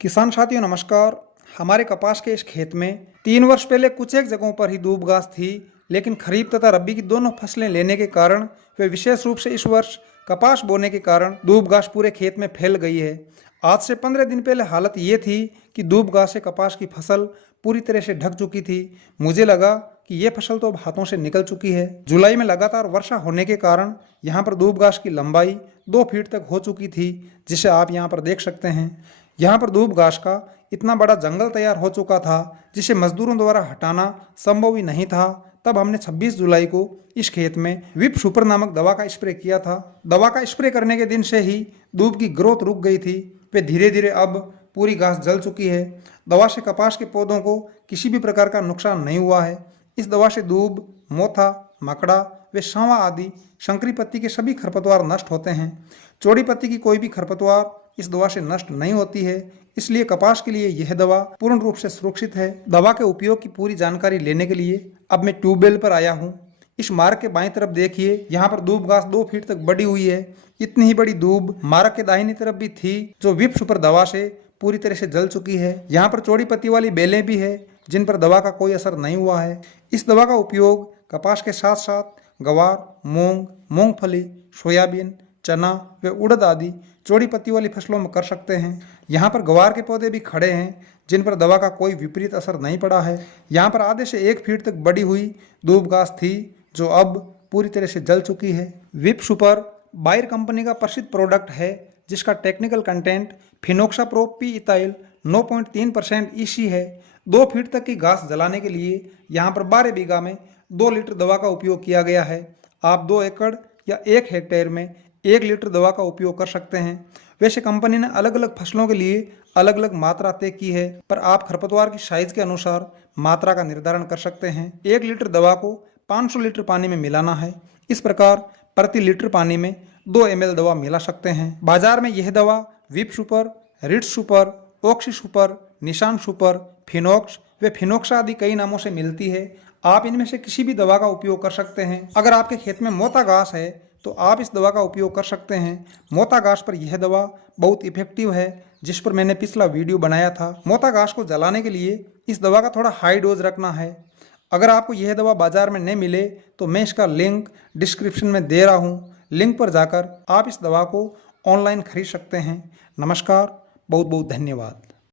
किसान साथियों नमस्कार। हमारे कपास के इस खेत में 3 वर्ष पहले कुछ एक जगहों पर ही दूब घास थी, लेकिन खरीफ तथा रबी की दोनों फसलें लेने के कारण वे विशेष रूप से इस वर्ष कपास बोने के कारण दूब घास पूरे खेत में फैल गई है। आज से 15 दिन पहले हालत ये थी कि दूब घास से कपास की फसल पूरी तरह से ढक चुकी थी। मुझे लगा कि ये फसल तो अब हाथों से निकल चुकी है। जुलाई में लगातार वर्षा होने के कारण यहाँ पर दूब घास की लंबाई 2 फीट तक हो चुकी थी, जिसे आप यहाँ पर देख सकते हैं। यहाँ पर दूब घास का इतना बड़ा जंगल तैयार हो चुका था जिसे मजदूरों द्वारा हटाना संभव ही नहीं था। तब हमने 26 जुलाई को इस खेत में विप सुपर नामक दवा का स्प्रे किया था। दवा का स्प्रे करने के दिन से ही दूब की ग्रोथ रुक गई थी। वे धीरे धीरे अब पूरी घास जल चुकी है। दवा से कपास के पौधों को किसी भी प्रकार का नुकसान नहीं हुआ है। इस दवा से दूब, मोथा, मकड़ा व सांवा आदि शंकरी पत्ती के सभी खरपतवार नष्ट होते हैं। चौड़ी पत्ती की कोई भी खरपतवार इस दवा से नष्ट नहीं होती है, इसलिए कपास के लिए यह दवा पूर्ण रूप से सुरक्षित है। दवा के उपयोग की पूरी जानकारी लेने के लिए अब मैं ट्यूबवेल पर आया हूँ। इस मार्ग के बाईं तरफ देखिए, यहाँ पर दूब घास 2 फीट तक बढ़ी हुई है। इतनी ही बड़ी दूब मार्ग के दाहिनी तरफ भी थी, जो विप सुपर दवा से पूरी तरह से जल चुकी है। यहाँ पर चौड़ी पत्ती वाली बेलें भी है, जिन पर दवा का कोई असर नहीं हुआ है। इस दवा का उपयोग कपास के साथ साथ गवार, मूंग, मूंगफली, सोयाबीन, चना व उड़द आदि चौड़ी पत्ती वाली फसलों में कर सकते हैं। यहाँ पर गवार के पौधे भी खड़े हैं, जिन पर दवा का कोई विपरीत असर नहीं पड़ा है। यहाँ पर आधे से 1 फीट तक बढ़ी हुई दूब घास थी, जो अब पूरी तरह से जल चुकी है। विप सुपर बायर कंपनी का प्रसिद्ध प्रोडक्ट है, जिसका टेक्निकल कंटेंट फिनोक्साप्रोपी इथाइल 9.3% EC है। 2 फीट तक की घास जलाने के लिए यहाँ पर 12 बीघा में 2 लीटर दवा का उपयोग किया गया है। आप 2 एकड़ या 1 हेक्टेयर में 1 लीटर दवा का उपयोग कर सकते हैं। वैसे कंपनी ने अलग अलग फसलों के लिए अलग अलग मात्रा तय की है, पर आप खरपतवार की साइज के अनुसार मात्रा का निर्धारण कर सकते हैं। 1 लीटर दवा को 500 लीटर पानी में मिलाना है। इस प्रकार प्रति लीटर पानी में 2 ml दवा मिला सकते हैं। बाजार में यह दवा विप सुपर, रिट्स सुपर, ऑक्सी सुपर, निशान सुपर, फिनोक्स व फिनोक्सा आदि कई नामों से मिलती है। आप इनमें से किसी भी दवा का उपयोग कर सकते हैं। अगर आपके खेत में मोथा घास है तो आप इस दवा का उपयोग कर सकते हैं। मोथा घास पर यह दवा बहुत इफेक्टिव है, जिस पर मैंने पिछला वीडियो बनाया था। मोथा घास को जलाने के लिए इस दवा का थोड़ा हाई डोज रखना है। अगर आपको यह दवा बाजार में नहीं मिले तो मैं इसका लिंक डिस्क्रिप्शन में दे रहा हूँ। लिंक पर जाकर आप इस दवा को ऑनलाइन खरीद सकते हैं। नमस्कार, बहुत बहुत धन्यवाद।